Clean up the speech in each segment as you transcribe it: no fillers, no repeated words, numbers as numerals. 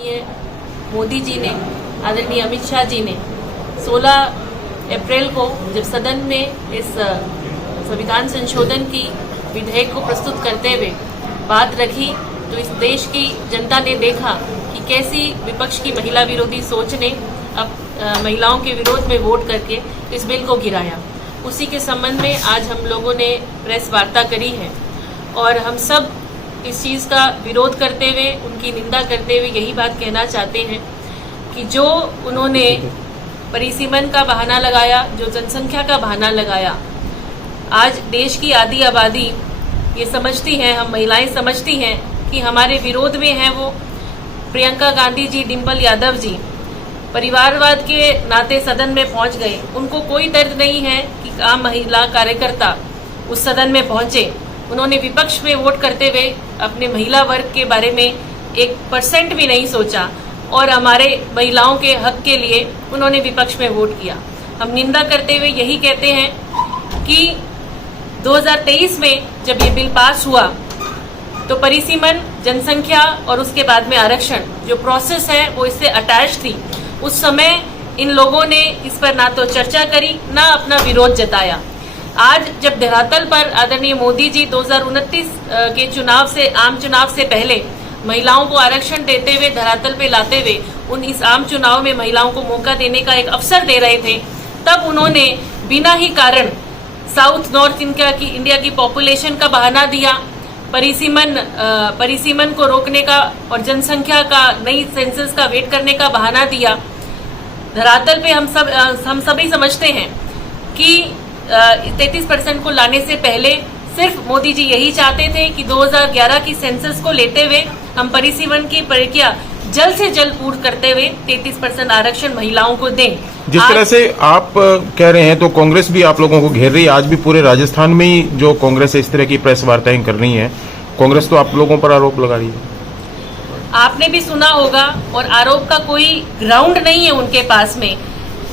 आदरणीय मोदी जी ने, आदरणीय अमित शाह जी ने 16 अप्रैल को जब सदन में इस संविधान संशोधन की विधेयक को प्रस्तुत करते हुए बात रखी तो इस देश की जनता ने देखा कि कैसी विपक्ष की महिला विरोधी सोच ने अब महिलाओं के विरोध में वोट करके इस बिल को गिराया। उसी के संबंध में आज हम लोगों ने प्रेस वार्ता करी है और हम सब इस चीज़ का विरोध करते हुए, उनकी निंदा करते हुए यही बात कहना चाहते हैं कि जो उन्होंने परिसीमन का बहाना लगाया, जो जनसंख्या का बहाना लगाया, आज देश की आधी आबादी ये समझती है, हम महिलाएं समझती हैं कि हमारे विरोध में हैं वो प्रियंका गांधी जी, डिम्पल यादव जी परिवारवाद के नाते सदन में पहुंच गए। उनको कोई दर्द नहीं है कि आम महिला कार्यकर्ता उस सदन में पहुंचे। उन्होंने विपक्ष में वोट करते हुए अपने महिला वर्ग के बारे में 1% भी नहीं सोचा और हमारे महिलाओं के हक के लिए उन्होंने विपक्ष में वोट किया। हम निंदा करते हुए यही कहते हैं कि 2023 में जब ये बिल पास हुआ तो परिसीमन, जनसंख्या और उसके बाद में आरक्षण जो प्रोसेस है वो इससे अटैच थी। उस समय इन लोगों ने इस पर ना तो चर्चा करी, ना अपना विरोध जताया। आज जब धरातल पर आदरणीय मोदी जी 2029 के चुनाव से, आम चुनाव से पहले महिलाओं को आरक्षण देते हुए, धरातल पे लाते हुए उन इस आम चुनाव में महिलाओं को मौका देने का एक अवसर दे रहे थे, तब उन्होंने बिना ही कारण साउथ नॉर्थ इंडिया की पॉपुलेशन का बहाना दिया, परिसीमन को रोकने का और जनसंख्या का, नई सेंसस का वेट करने का बहाना दिया। धरातल पे हम सभी समझते हैं कि 33% को लाने से पहले सिर्फ मोदी जी यही चाहते थे कि 2011 की सेंसस को लेते हुए हम परिसीमन की प्रक्रिया जल्द से जल्द पूर्ण करते हुए 33% आरक्षण महिलाओं को दें। जिस तरह से आप कह रहे हैं तो कांग्रेस भी आप लोगों को घेर रही है। आज भी पूरे राजस्थान में ही जो कांग्रेस इस तरह की प्रेस वार्ताएं कर रही है, कांग्रेस तो आप लोगों पर आरोप लगा रही है। आपने भी सुना होगा और आरोप का कोई ग्राउंड नहीं है उनके पास में।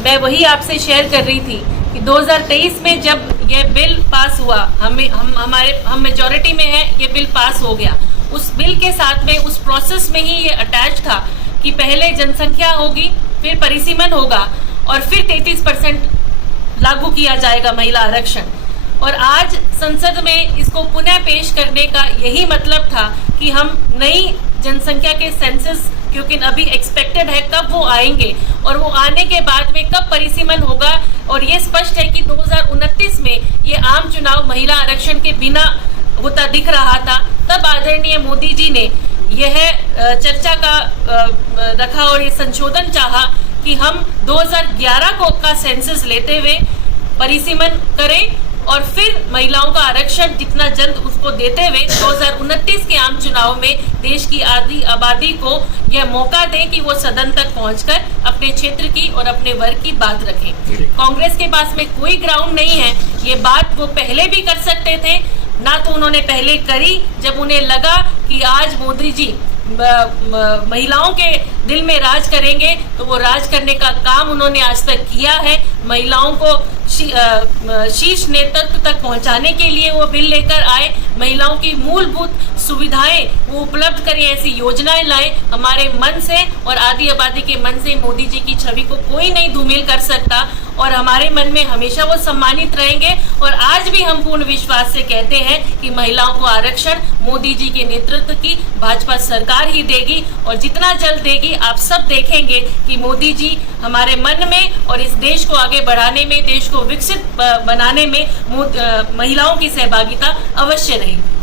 मैं वही आपसे शेयर कर रही थी कि 2023 में जब यह बिल पास हुआ, हम मेजॉरिटी में है, ये बिल पास हो गया। उस बिल के साथ में, उस प्रोसेस में ही ये अटैच था कि पहले जनसंख्या होगी, फिर परिसीमन होगा और फिर 33% लागू किया जाएगा महिला आरक्षण। और आज संसद में इसको पुनः पेश करने का यही मतलब था कि हम नई जनसंख्या के सेंसस, क्योंकि अभी एक्सपेक्टेड है कब वो आएंगे और वो आने के बाद में कब परिसीमन होगा, और ये स्पष्ट है कि 2029 में ये आम चुनाव महिला आरक्षण के बिना होता दिख रहा था। तब आदरणीय मोदी जी ने यह चर्चा का रखा और ये संशोधन चाहा कि हम 2011 का सेंसस लेते हुए परिसीमन करें और फिर महिलाओं का आरक्षण जितना जल्द उसको देते हुए 2029 के आम चुनाव में देश की आधी आबादी को यह मौका दें कि वो सदन तक पहुंचकर अपने क्षेत्र की और अपने वर्ग की बात रखें। कांग्रेस के पास में कोई ग्राउंड नहीं है। ये बात वो पहले भी कर सकते थे, ना तो उन्होंने पहले करी जब उन्हें लगा कि आज मोदी जी महिलाओं के दिल में राज करेंगे, तो वो राज करने का काम उन्होंने आज तक किया है। महिलाओं को शीर्ष नेतृत्व तक पहुंचाने के लिए वो बिल लेकर आए, महिलाओं की मूलभूत सुविधाएं वो उपलब्ध करें, ऐसी योजनाएं लाए। हमारे मन से और आधी आबादी के मन से मोदी जी की छवि को कोई नहीं धूमिल कर सकता और हमारे मन में हमेशा वो सम्मानित रहेंगे। और आज भी हम पूर्ण विश्वास से कहते हैं कि महिलाओं को आरक्षण मोदी जी के नेतृत्व की भाजपा सरकार ही देगी और जितना जल्द देगी आप सब देखेंगे कि मोदी जी हमारे मन में और इस देश को आगे बढ़ाने में, देश को विकसित बनाने में महिलाओं की सहभागिता अवश्य रहेगी।